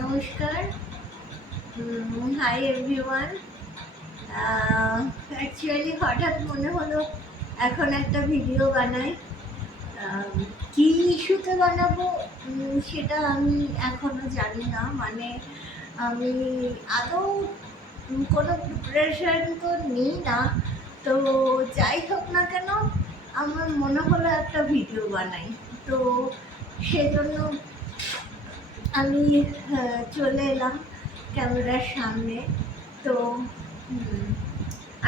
নমস্কার। Hi everyone. Actually হঠাৎ মনে হলো এখন একটা ভিডিও বানাই। কি ইস্যুতে বানাবো সেটা আমি এখনো জানি না। মানে আমি আদৌ কোনো প্রিপারেশন তো নিই না। তো যাই হোক না কেন, আমার মনে হলো একটা ভিডিও বানাই। তো সেজন্য আমি চলে এলাম ক্যামেরার সামনে। তো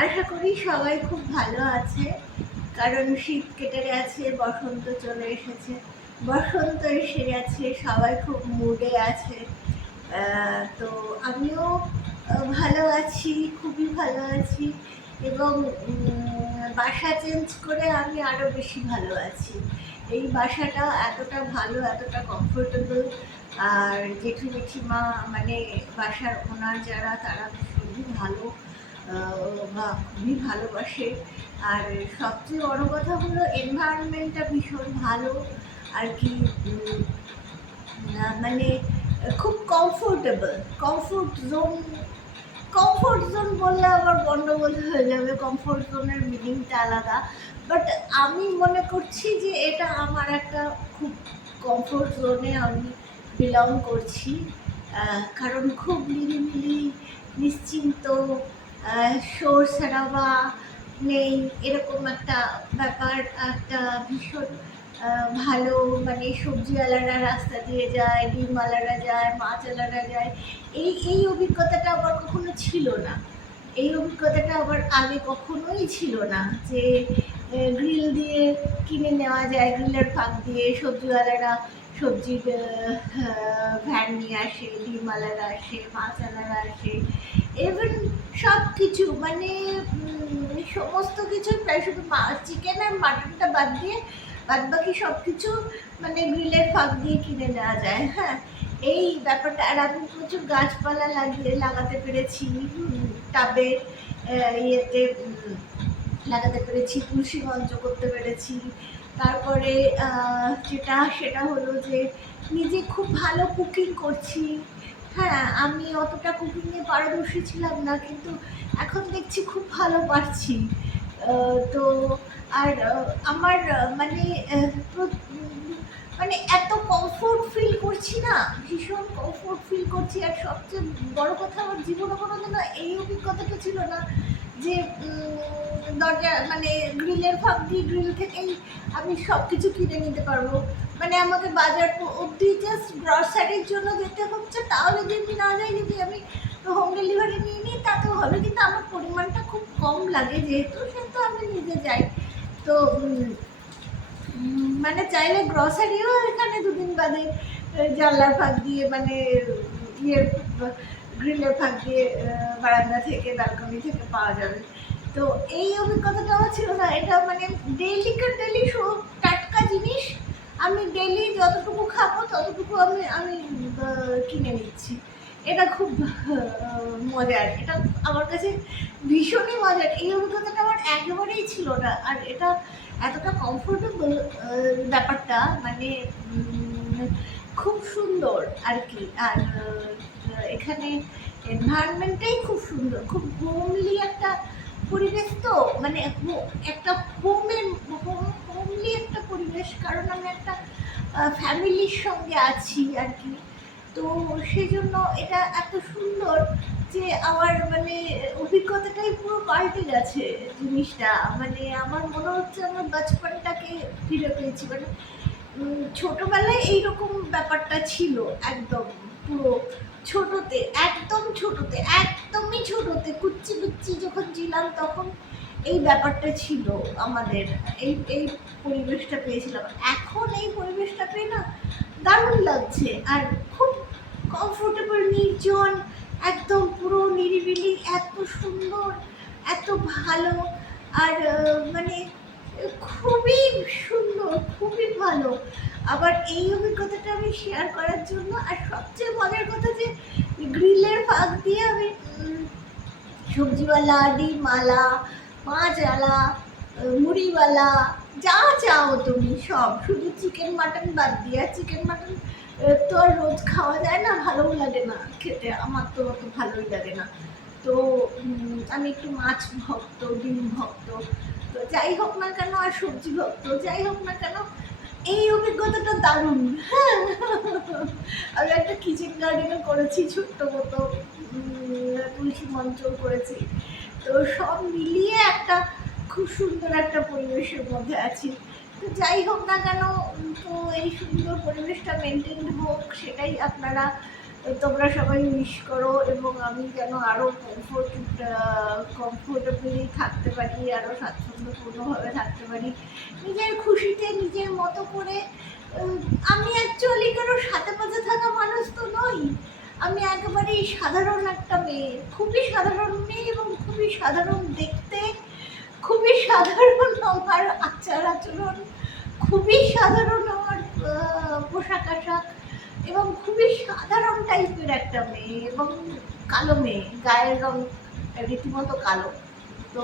আশা করি সবাই খুব ভালো আছে, কারণ শীত কেটে গেছে, বসন্ত চলে এসেছে। বসন্ত এসে গেছে, সবাই খুব মুডে আছে। তো আমিও ভালো আছি, খুবই ভালো আছি। এবং বাসা চেঞ্জ করে আমি আরও বেশি ভালো আছি। এই বাসাটা এতটা ভালো, এতটা কমফোর্টেবল। আর জেঠু জেঠিমা মানে বাসার ওনার যারা, তারা খুবই ভালো বা খুবই ভালোবাসে। আর সবচেয়ে বড় কথা হলো এনভায়রনমেন্টটা ভীষণ ভালো আর কি। মানে খুব কমফোর্টেবল, কমফোর্ট জোন বললে আবার গন্ডগোল হয়ে যাবে। কমফোর্ট জোনের মিনিংটা আলাদা, বাট আমি মনে করছি যে এটা আমার একটা খুব কমফোর্ট জোনে আমি বিলং করছি। কারণ খুব নিরিবিলি, নিশ্চিন্ত, শোর শরাবা নেই, এরকম একটা ব্যাপার। একটা ভীষণ ভালো, মানে সবজিওয়ালারা রাস্তা দিয়ে যায়, ডিমওয়ালারা যায়, মাছওয়ালারা যায়। এই অভিজ্ঞতাটা আমার কখনো ছিল না। এই অভিজ্ঞতাটা আবার আগে কখনোই ছিল না যে গ্রিল দিয়ে কিনে নেওয়া যায়, গ্রিলের ফাঁক দিয়ে সবজিওয়ালারা সবজির ভ্যান নিয়ে আসে, ডিমওয়ালারা আসে, মাছওয়ালারা আসে। ইভেন সব কিছু, মানে সমস্ত কিছু প্রায়, শুধু চিকেন আর মাটনটা বাদ দিয়ে বাদবাকি সব কিছু মানে গ্রিলের ফাঁক দিয়ে কিনে নেওয়া যায়। হ্যাঁ, এই ব্যাপারটা। আর আমি প্রচুর গাছপালা লাগাতে পেরেছি, টাবে ইয়েতে লাগাতে পেরেছি, তুলসী মঞ্চ করতে পেরেছি। তারপরে সেটা হলো যে নিজে খুব ভালো কুকিং করছি। হ্যাঁ, আমি অতটা কুকিংয়ে পারদর্শী ছিলাম না, কিন্তু এখন দেখছি খুব ভালো পারছি। তো আর আমার মানে মানে এত কমফোর্ট ফিল করছি না, ভীষণ কমফোর্ট ফিল করছি। আর সবচেয়ে বড় কথা, আমার জীবনে কোনোদিন এই অভিজ্ঞতাটা ছিল না যে দরজা মানে গ্রিলের ফাঁক দিয়ে, গ্রিল থেকেই আমি সব কিছু কিনে নিতে পারবো। মানে আমাকে বাজার অবধি জাস্ট গ্রসারির জন্য যেতে হচ্ছে, তাও যদি আমি না যাই, যদি আমি হোম ডেলিভারি নিয়ে নিই তাতেও হবে, কিন্তু আমার পরিমাণটা খুব কম লাগে সেহেতু আমি নিজে যাই। তো মানে চাইলে গ্রসারিও এখানে দুদিন বাদে জানলার ফাঁক দিয়ে, মানে ইয়ের গ্রিলের ফাঁক দিয়ে, বারান্দা থেকে, ব্যালকনি থেকে পাওয়া যাবে। তো এই অভিজ্ঞতাটা আমার ছিল না। এটা মানে ডেলি সব টাটকা জিনিস আমি ডেলি যতটুকু খাবো ততটুকু আমি কিনে নিচ্ছি। এটা খুব মজার, এটা আমার কাছে ভীষণই মজার। এই অভিজ্ঞতাটা আমার একেবারেই ছিল না। আর এটা এতটা কমফোর্টেবল ব্যাপারটা, মানে খুব সুন্দর আর কি। আর এখানে এনভায়রনমেন্টটাই খুব সুন্দর, খুব হোমলি একটা পরিবেশ। তো মানে একটা হোমলি একটা পরিবেশ, কারণ আমি একটা ফ্যামিলির সঙ্গে আছি আর কি। তো সেই জন্য এটা এত সুন্দর যে আমার মানে অভিজ্ঞতাটাই পুরো পাল্টে গেছে জিনিসটা। মানে আমার মনে হচ্ছে আমার বাচপনটাকে ফিরে পেয়েছি। মানে ছোটবেলায় এইরকম ব্যাপারটা ছিল, একদম পুরো ছোটতে, একদমই ছোটতে কুচ্চি কুচ্চি যখন ছিলাম, তখন এই ব্যাপারটা ছিল আমাদের। এই পরিবেশটা পেয়েছিলাম। এখন এই পরিবেশটা পেয়ে না দারুণ লাগছে। আর খুব কমফোর্টেবল, নির্জন, একদম পুরো নিরিবিলি, এত সুন্দর, এত ভালো। আর মানে খুবই সুন্দর, খুবই ভালো। আবার এই অভিজ্ঞতাটা আমি শেয়ার করার জন্য, আর সবচেয়ে মজার কথা যে গ্রিলের ফাঁক দিয়ে আমি সবজিওয়ালা, ডিমওয়ালা, মাছওয়ালা, মুড়িওয়ালা, যা চাও তুমি সব, শুধু চিকেন মাটন বাদ দিয়ে। চিকেন মাটন তো আর রোজ খাওয়া যায় না, ভালোও লাগে না খেতে, আমার তো অত ভালোই লাগে না। তো আমি একটু মাছ ভক্ত, ডিম ভক্ত, তো যাই হোক না কেন, আর সবজি ভক্ত, যাই হোক না কেন, এই অভিজ্ঞতাটা দারুণ। হ্যাঁ, আমি একটা কিচেন গার্ডেনও করেছি ছোট্ট মতো, তুলসী মঞ্চও করেছি। তো সব মিলিয়ে একটা খুব সুন্দর একটা পরিবেশের মধ্যে আছি। তো যাই হোক না কেন, তো এই সুন্দর পরিবেশটা মেনটেন হোক, সেটাই আপনারা, তোমরা সবাই উইশ করো, এবং আমি যেন আরও কমফোর্টেবলি থাকতে পারি, আরও স্বাচ্ছন্দ্যপূর্ণভাবে থাকতে পারি নিজের খুশিতে, নিজের মতো করে। আমি অ্যাকচুয়ালি কারোর সাথে পাশে থাকা মানুষ তো নই, আমি একেবারেই সাধারণ একটা মেয়ে, খুবই সাধারণ মেয়ে, এবং খুবই সাধারণ দেখতে, খুবই সাধারণ আমার আচার আচরণ, খুবই সাধারণ আমার পোশাক আশাক, এবং খুবই সাধারণ টাইপের একটা মেয়ে, এবং কালো মেয়ে, গায়ের রং রীতিমতো কালো। তো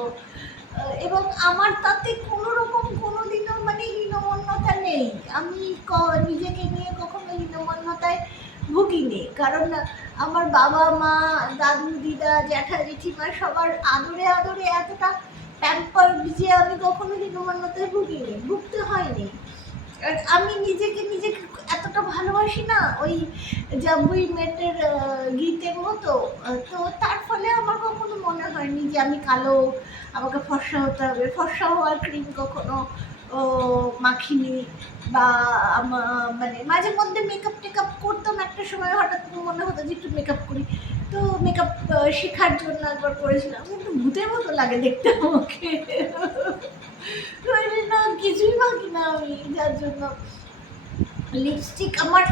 এবং আমার তাতে কোনো রকম কোনোদিনও মানে হীনমন্যতা নেই, আমি নিজেকে নিয়ে কখনো হীনমন্যতায় ভুগিনি, কারণ আমার বাবা মা, দাদু দিদা, জ্যাঠা জেঠিমা সবার আদরে আদরে এতটা প্যাম্পার যে আমি কখনো হীনমন্যতায় ভুগিনি, ভুগতে হয়নি। আমি নিজেকে এতটা ভালোবাসি না, ওই জাবুই মেটের গীতের মতো। তো তার ফলে আমার কখনো মনে হয়নি যে আমি কালো, আমাকে ফর্সা হতে হবে, ফর্সা হওয়ার ক্রিম কখনো মাখিনি, বা মানে মাঝে মধ্যে মেকআপ টেকআপ করতাম, একটা সময় হঠাৎ মনে হতো যে একটু মেকআপ করি, তো মেকআপ শেখার জন্য একবার করেছিলাম, কিন্তু ভূতের মতো লাগে দেখতে আমাকে, না কিছুই বাকি না আমি, যার জন্য লিপস্টিক আমার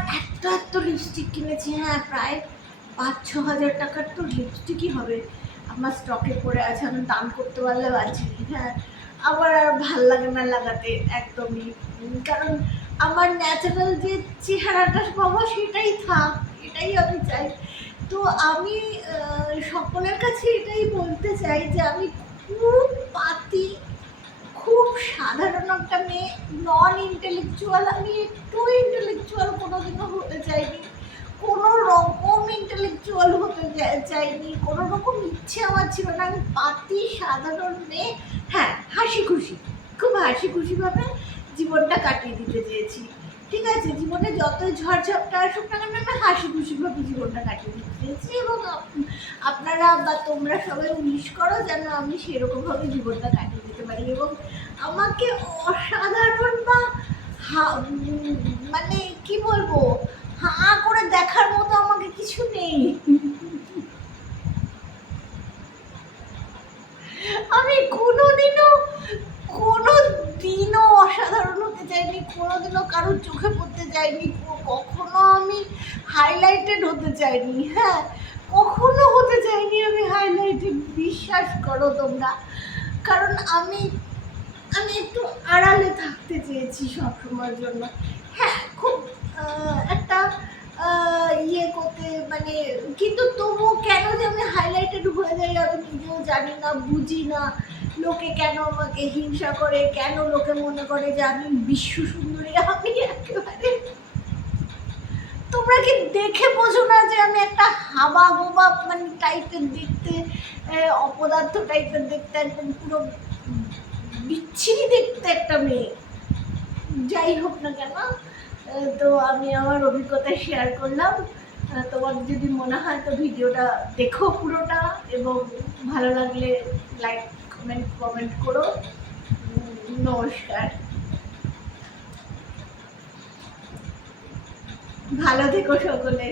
এত লিপস্টিক কিনেছি, হ্যাঁ প্রায় 5-6 হাজার টাকার তো লিপস্টিকই হবে আমার স্টকে পড়ে আছে, আমি দাম করতে পারলে বাঁচি। হ্যাঁ, আবার আর ভাল লাগে না লাগাতে একদমই, কারণ আমার ন্যাচারাল যে চেহারাটা পাবো সেটাই থাক, এটাই আমি চাই। তো আমি সকলের কাছে এটাই বলতে চাই যে আমি খুব পাতি, খুব সাধারণ একটা মেয়ে, নন ইন্টেলেকচুয়াল, আমি একটু ইন্টেলেকচুয়াল কোনোদিনও হতে চাইনি, কোনো রকম ইন্টেলেকচুয়াল হতে চাইনি, কোনো রকম ইচ্ছে আমার ছিল না, আমি পাতি সাধারণ মেয়ে। হ্যাঁ, হাসি খুশি, খুব হাসি খুশিভাবে জীবনটা কাটিয়ে দিতে চেয়েছি। ঠিক আছে, জীবনে যতই ঝড়ঝাপটা আসুক না কেন, আমি হাসি খুশিভাবে জীবনটা কাটিয়ে দিতে চেয়েছি, এবং আপনারা বা তোমরা সবাই উইশ করো যেন আমি সেরকমভাবে জীবনটা কাটিয়ে দিতে পারি, এবং আমাকে অসাধারণ বা মানে কি বলবো, হাঁ করে দেখার মতো আমাকে কিছু নেই। আমি কোনোদিনও অসাধারণ হতে চাইনি, কোনোদিনও কারোর চোখে পড়তে চাইনি, কখনো আমি হাইলাইটেড হতে চাইনি। হ্যাঁ, কখনো হতে চাইনি আমি হাইলাইটেড, বিশ্বাস করো তোমরা, কারণ আমি একটু আড়ালে থাকতে চেয়েছি সবসময়ের জন্য। হ্যাঁ, খুব একটা ইয়ে করতে মানে, কিন্তু তবুও কেন যে আমি হাইলাইটেড হয়ে যাই আমি নিজেও জানি না, বুঝি না। লোকে কেন আমাকে হিংসা করে, কেন লোকে মনে করে যে আমি বিশ্ব সুন্দরী, আমি একেবারে, তোমরা কি দেখে বোঝো না যে আমি একটা হাবা গোবা মানে টাইপের দেখতে, অপদার্থ টাইপের দেখতে, একদম পুরো বিচ্ছিরি দেখতে একটা মেয়ে। যাই হোক না কেন, তো আমি আমার অভিজ্ঞতা শেয়ার করলাম। তোমার যদি মনে হয় তো ভিডিওটা দেখো পুরোটা, এবং ভালো লাগলে লাইক কমেন্ট করো। নমস্কার, ভালো থেকো সকলে।